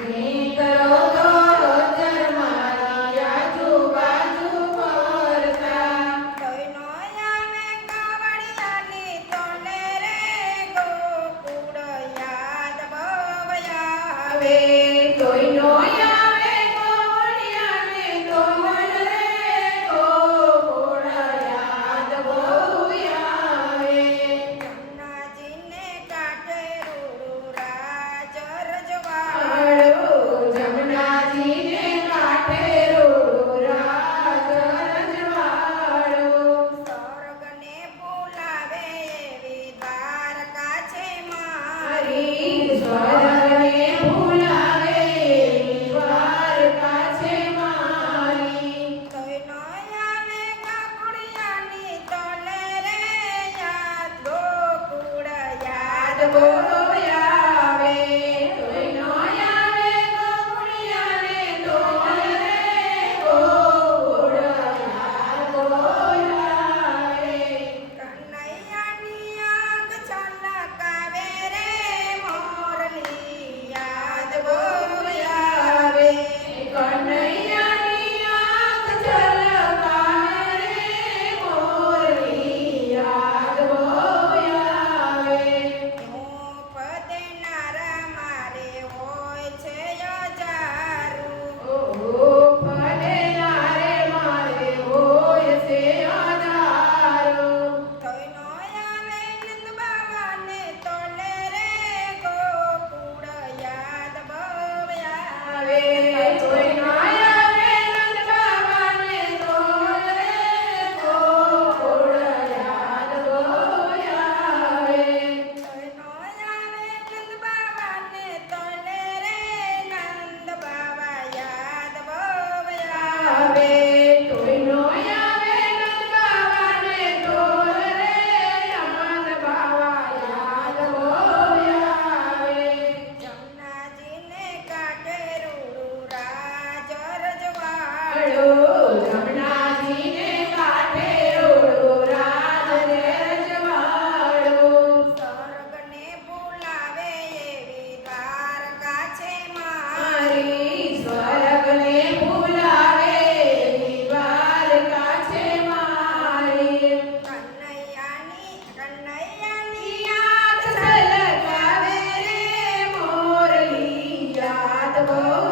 કરો તો રોજર મારી આજુબાજુ ફરતા. કોઈનો આવે કાવડિયાની તોલે રે ગોકુળ યાદ બહુ આવે. કોઈનો આવે કોવડિયાને તો મન રે ગોકુળ યાદ બહુ આવે. જમનાજીને કાંઠે રૂડું રાજ રજવાડું. જમનાજીને કાંઠે રૂડું રાજ રજવાડું. સ્વર્ગને બોલાવે એવી દ્વારકા છે મારી. મારી સ્વર્ગને ભૂલાવે એવી દ્વારકા છે મારી. કોઈનો આવે કાકડિયાની તોલે રે યાદ ગોકુળ યાદ બહુ આવે. કોઈનો આવે ગોકુળિયાને તો રે ગોકુળ યાદ બહુ આવે. કનૈયાની આંખ છલકાવે રે મોરલી યાદ બહુ આવે. કનૈયાની આંખ ઝલકાવે રે મોરલી યાદ બહુ આવે. પદે નારા મારે હોય છે હજારું. ભલે યારે મારે હોય છે હજારો. કોઈનો આવે નંદ બાવાને તોલે રે ગોકુળ યાદ બહુ આવે. કોઈનો આવે નંદ બાબાને તો રે ગોકુળ યાદ બહુ આવે. કોઈનો આવે નંદ બાવાને તોલે રે નંદ બાવા યાદ બહુ આવે. કોઈનો આવે નંદ બાબાને તો રે નંદ બાવા યાદ બહુ આવે. જમનાજીને કાંઠે રૂડું રાજ રજવાડું. જમનાજીને કાંઠે રૂડું રાજ રજવાડું. સ્વર્ગને બોલાવે એવી દ્વારકા છે મારી. મારી સ્વર્ગને ભૂલાવે એવી દ્વારકા છે મારી. કનૈયાની આંખ ઝલકાવે રે મોરલી યાદ બહુ